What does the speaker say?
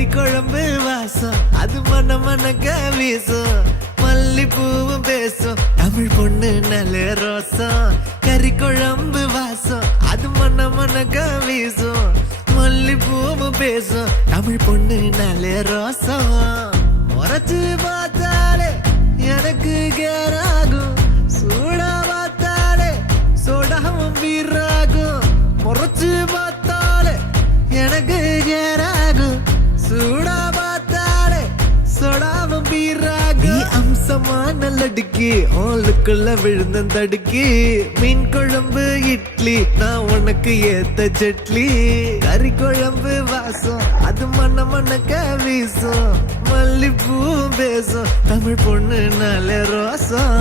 கறி குழம்பு வாசம் அது மன மனக்க வீசும் மல்லிப்பூவும் பேசும் தமிழ் பொண்ணு நல்ல ரோசம் கறி குழம்பு வாசம் அது மன மனக்க வீசும் மல்லிப்பூவும் பேசும் தமிழ் பொண்ணு நல்ல ரோசம் முறைச்சு பார்த்தாலே எனக்கு கேராகும் சூடா பார்த்தாலே சோடாவும் வீராகும் முறைச்சு பார்த்தாலே எனக்கு கேராகும் சூடா பார்த்தாலே சோடாவும் வீராகும் அம்சமான லடுக்கி ஓலுக்குள்ள விழுந்த தடுக்கி மீன் குழம்பு இட்லி நான் உனக்கு ஏத்த சட்லி கறி குழம்பு வாசம் அது மன மனக்க வீசும் மல்லிப்பூ பேசும் தமிழ் பொண்ணு நல்ல ரோசம்